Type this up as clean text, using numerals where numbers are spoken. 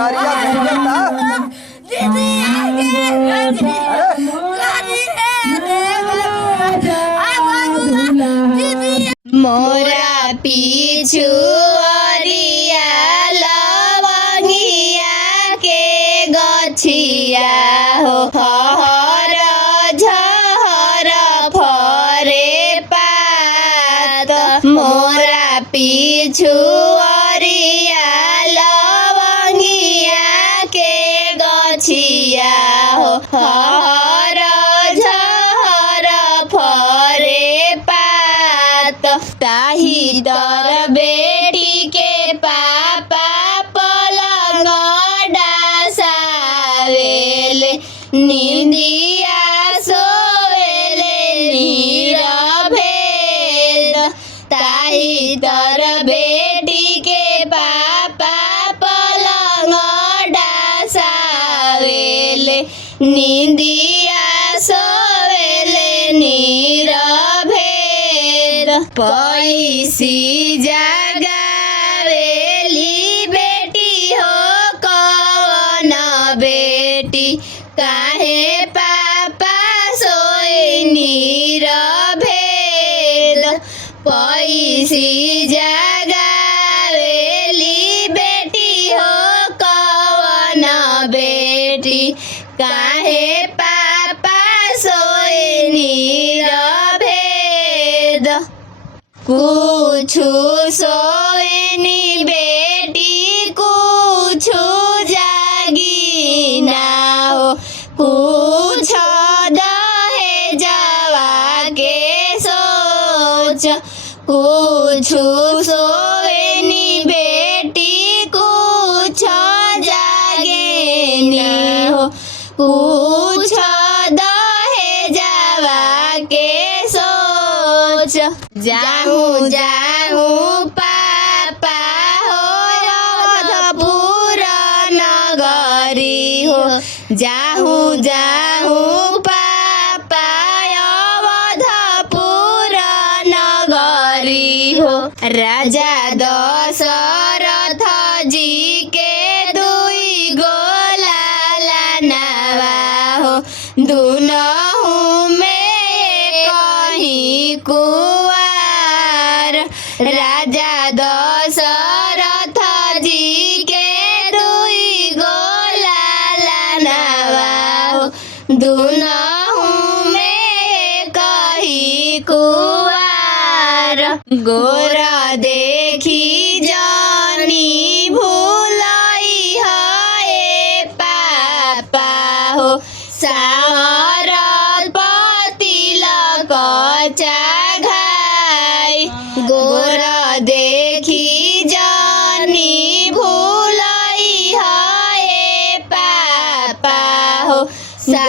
दरिया घूमता दीदी मोरा पीछू अरिया लवंगिया के गछिया हो हर झहर फरे पात मोरा पीछू अरिया लवंगिया के गछिया हो हर झहर फरे पात ताही तर बेटी के पापा पलंग डासावेले निंदिया सोवेले नीरभेद ताही तर बेटी के पापा पलंग डासावेले निंदिया सोवेले नीरभेद पैसी जगावेली बेटी हो कवन बेटी काहे पापा सोई नीरभेद पैसी जगावेली बेटी हो कवन बेटी काहे पापा सोई नीरभेद कुछु सोएनी बेटी कुछु जागी ना हो कुछ दहेजवा के सोच कुछु सोएनी बेटी कुछ जागे ना हो कुछ दहेजवा के सोच जाहूँ जाहूँ पापा हो अवधपुर नगरी हो जाहूँ जाहूँ पापा अवधपुर नगरी हो राजा दशरथ जी के दुई गोला नवा हो दुनहु में कहीं कुवार राजा दशरथ जी के दुई गोला नवा हो दुनहु में कहीं कुवार गोर देखी जानी भूलाई है पापा हो सार तिलक चाघाई गोर देखी जानी भूलाई है पापा हो सा